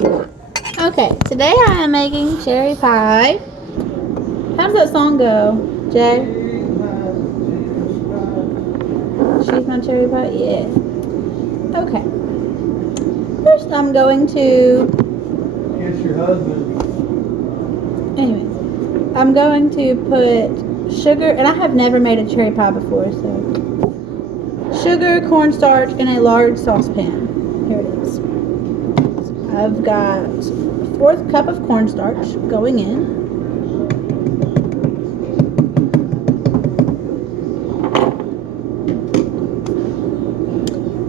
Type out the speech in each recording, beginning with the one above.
Okay, today I am making cherry pie. How does that song go, Jay? She's my cherry pie? Yeah. Okay. First I'm going to... It's your husband. Anyway, I'm going to put sugar, and I have never made a cherry pie before, so... Sugar, cornstarch, in a large saucepan. Here it is. I've got a 1/4 cup of cornstarch going in.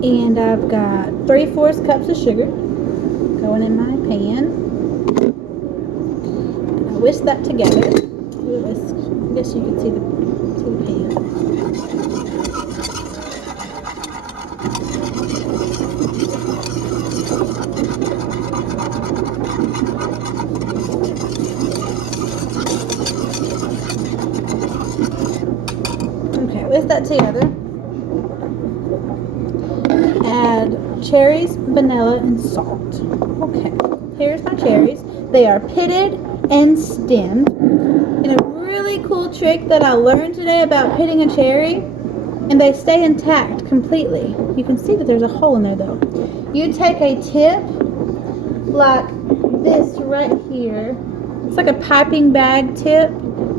And I've got 3/4 cups of sugar going in my pan. And I whisk that together. I guess you can see the pan. Okay, whisk that together. Add cherries, vanilla, and salt. Okay, here's my cherries. They are pitted and stemmed. And a really cool trick that I learned today about pitting a cherry, and they stay intact completely. You can see that there's a hole in there though. You take a tip like this right here. It's like a piping bag tip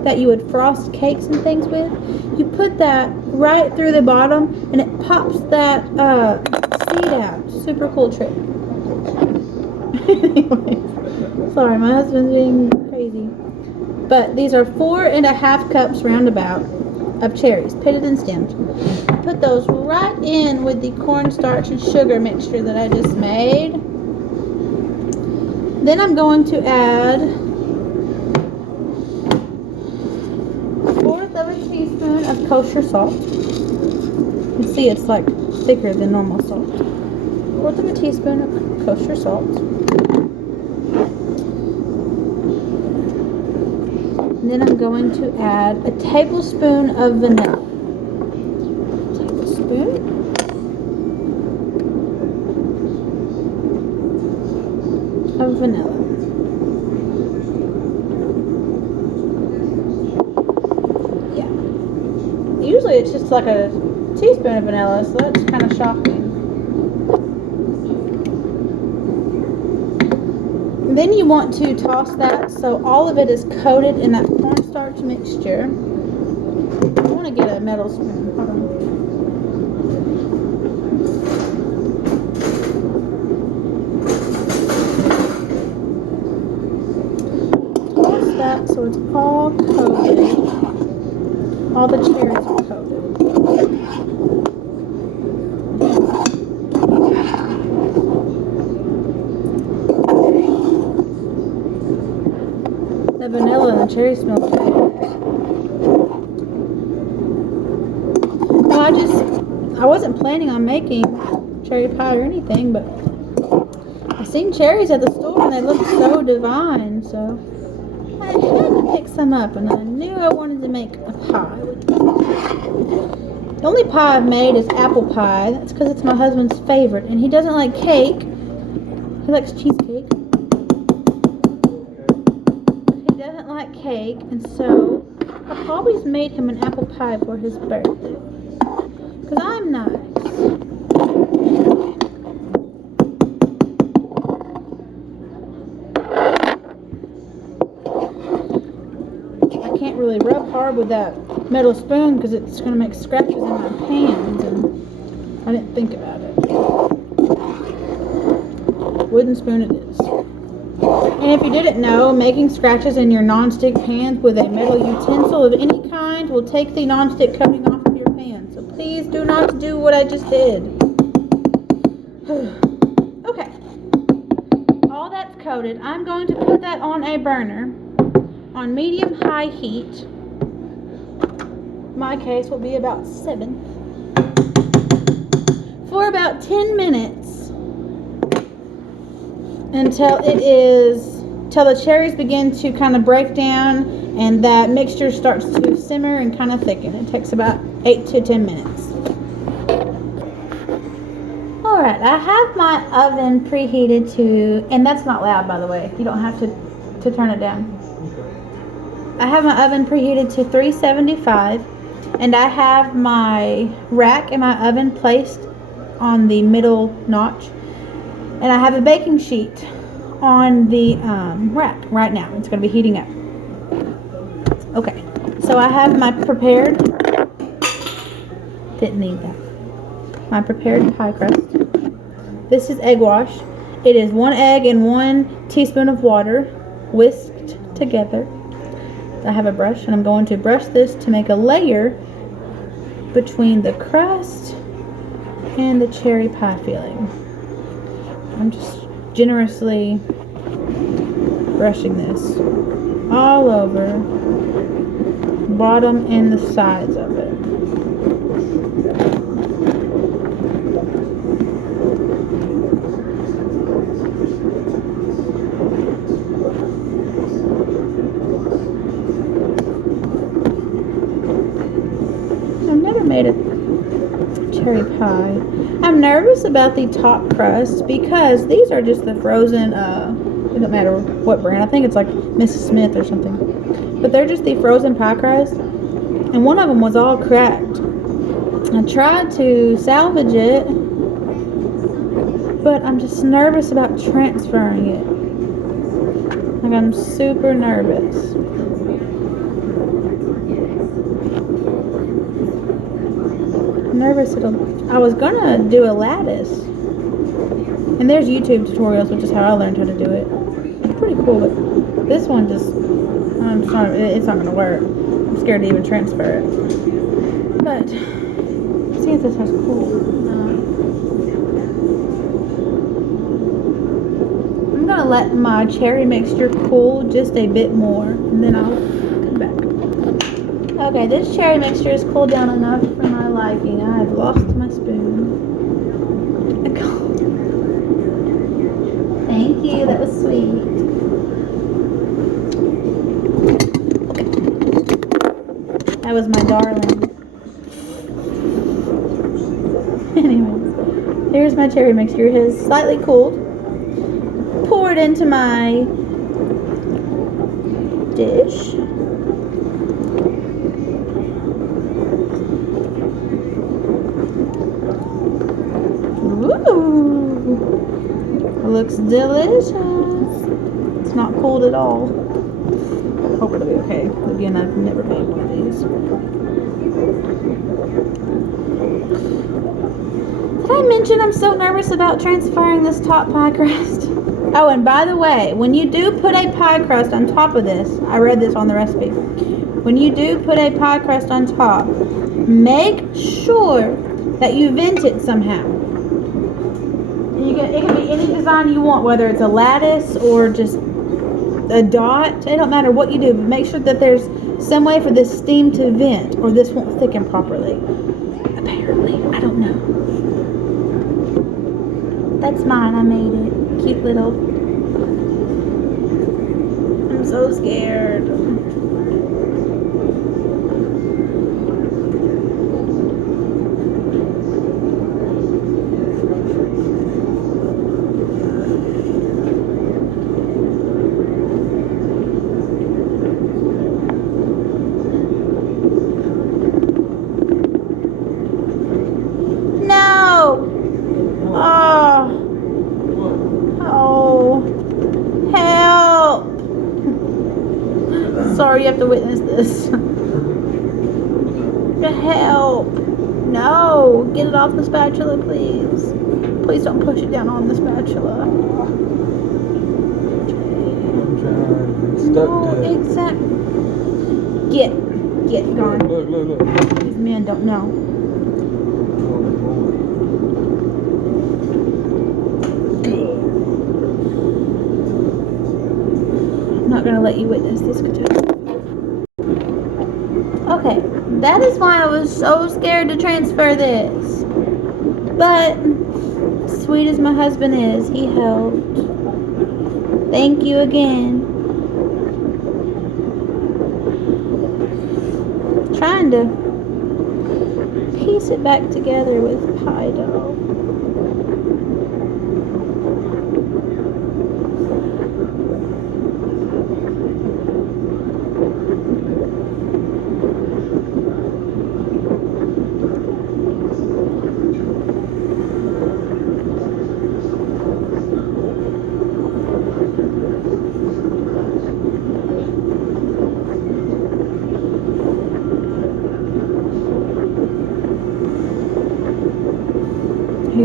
that you would frost cakes and things with. You put that right through the bottom and it pops that seed out. Super cool trick. Anyways, sorry, my husband's being crazy. But these are 4½ cups roundabout of cherries, pitted and stemmed. Put those right in with the cornstarch and sugar mixture that I just made. Then I'm going to add 1/4 teaspoon of kosher salt. You can see it's like thicker than normal salt. 1/4 teaspoon of kosher salt. And then I'm going to add a tablespoon of vanilla. Tablespoon. Of vanilla. Usually it's just like a teaspoon of vanilla, so that's kind of shocking. And then you want to toss that so all of it is coated in that cornstarch mixture. I want to get a metal spoon. Hold on. Toss that so it's all coated. All the cherries are coated. The vanilla and the cherry smell good. Well, I wasn't planning on making cherry pie or anything, but I seen cherries at the store and they looked so divine, so I had to pick some up, and I knew I wanted to make a pie with them. The only pie I've made is apple pie. That's because it's my husband's favorite, and he doesn't like cake. He likes cheesecake. He doesn't like cake, and so I've always made him an apple pie for his birthday. Because I'm nice. Really rub hard with that metal spoon because it's going to make scratches in my pans, and I didn't think about it. Wooden spoon it is. And if you didn't know, making scratches in your non-stick pans with a metal utensil of any kind will take the non-stick coating off of your pan. So please do not do what I just did. Okay. All that's coated. I'm going to put that on a burner on medium-high heat. My case will be about 7. For about 10 minutes until the cherries begin to kind of break down and that mixture starts to simmer and kind of thicken. It takes about 8 to 10 minutes. Alright. Alright, I have my oven preheated to, and that's not loud by the way. You don't have to turn it down. I have my oven preheated to 375, and I have my rack in my oven placed on the middle notch, and I have a baking sheet on the rack right now. It's going to be heating up. Okay, so I have my prepared, didn't need that, my prepared pie crust. This is egg wash. It is 1 egg and 1 teaspoon of water whisked together. I have a brush, and I'm going to brush this to make a layer between the crust and the cherry pie filling. I'm just generously brushing this all over, bottom and the sides of it. I've never made a cherry pie. I'm nervous about the top crust because these are just the frozen, it don't matter what brand. I think it's like Mrs. Smith or something. But they're just the frozen pie crust. And one of them was all cracked. I tried to salvage it, but I'm just nervous about transferring it. Like, I'm super nervous. I was gonna do a lattice, and there's YouTube tutorials, which is how I learned how to do it. It's pretty cool, but this one just, it's not gonna work. I'm scared to even transfer it. But see if this has cool. I'm gonna let my cherry mixture cool just a bit more, and then I'll come back. Okay, this cherry mixture is cooled down enough for my liking. I have lost my spoon. Thank you, that was sweet. That was my darling. Anyways, here's my cherry mixture. It has slightly cooled. Pour it into my dish. Looks delicious. It's not cold at all. Hope it'll be okay. Again, I've never made one of these. Did I mention I'm so nervous about transferring this top pie crust? Oh, and by the way, when you do put a pie crust on top of this, I read this on the recipe. When you do put a pie crust on top, make sure that you vent it somehow. It can be any design you want, whether it's a lattice or just a dot. It don't matter what you do, but make sure that there's some way for this steam to vent, or this won't thicken properly. Apparently, I don't know. That's mine. I made it. Cute little. I'm so scared. Sorry you have to witness this. Help! No! Get it off the spatula, please. Please don't push it down on the spatula. No, exactly. Get gone. Look. These men don't know. I'm not gonna let you witness this catastrophe. Okay, that is why I was so scared to transfer this. But, sweet as my husband is, he helped. Thank you again. Trying to piece it back together with pie dough.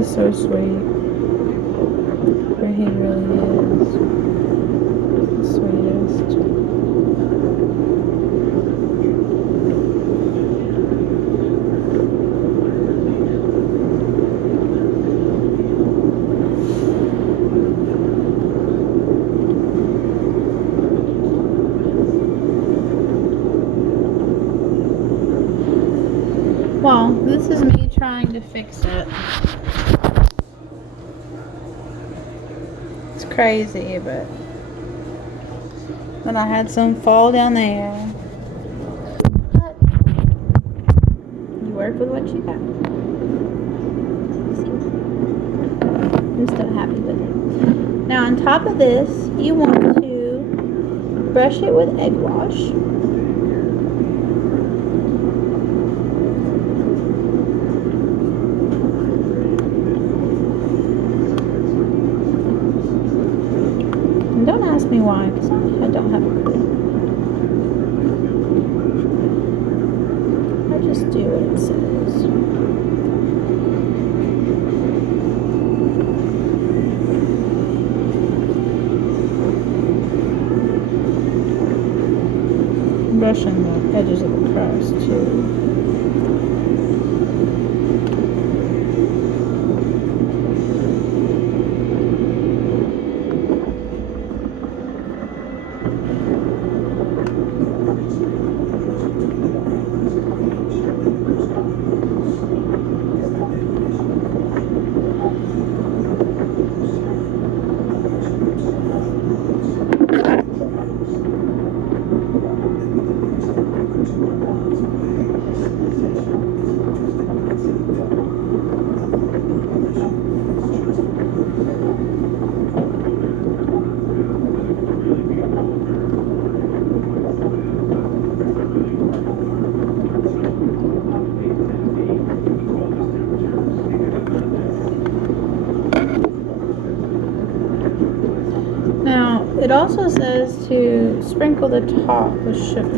is so sweet. Preheat really is the sweetest. Well, this is me trying to fix it. It's crazy, but when I had some fall down there. But you work with what you got. I'm still happy with it. Now on top of this, you want to brush it with egg wash. Don't ask me why, because I don't have a clue. I just do what it says. I'm brushing the edges of the crust too. Now, it also says to sprinkle the top with sugar.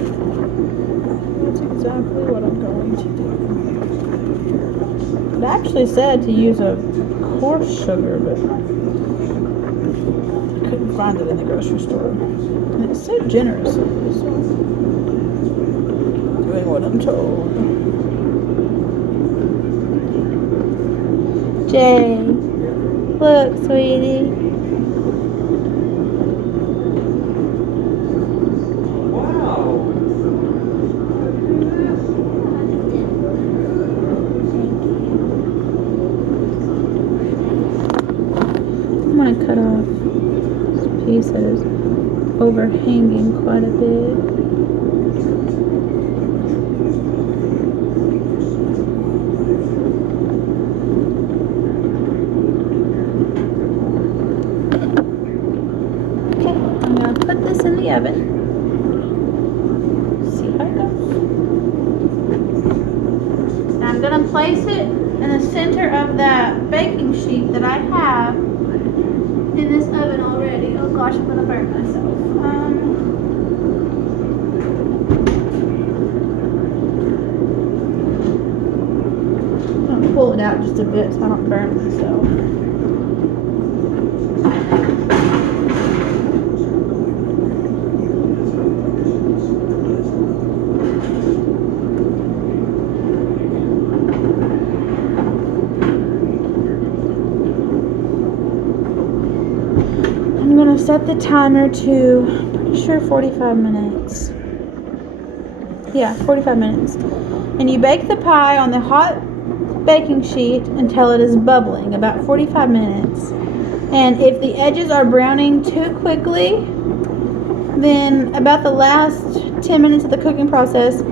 That's exactly what I'm going to do. It actually said to use a coarse sugar, but I couldn't find it in the grocery store. And it's so generous of me, so doing what I'm told. Jay, look, sweetie. I'm going to cut off this piece that is overhanging quite a bit. Okay, I'm going to put this in the oven. See how it goes. Now I'm going to place it in the center of that baking sheet that I have in this oven already. Oh gosh, I'm gonna burn myself. I'm gonna pull it out just a bit so I don't burn myself. I'm gonna set the timer to, pretty sure 45 minutes. Yeah, 45 minutes. And you bake the pie on the hot baking sheet until it is bubbling, about 45 minutes. And if the edges are browning too quickly, then about the last 10 minutes of the cooking process,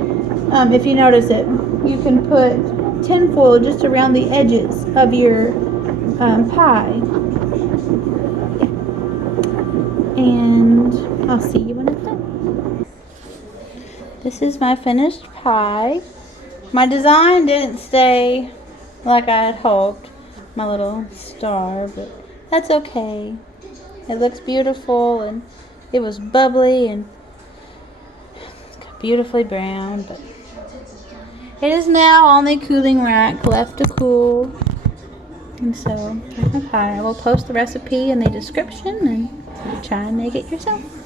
if you notice it, you can put tinfoil just around the edges of your pie. And I'll see you when it's done. This is my finished pie. My design didn't stay like I had hoped, my little star, but that's okay. It looks beautiful, and it was bubbly, and it's got beautifully brown, but it is now on the cooling rack, left to cool. And so, there's my pie. I will post the recipe in the description and try and make it yourself.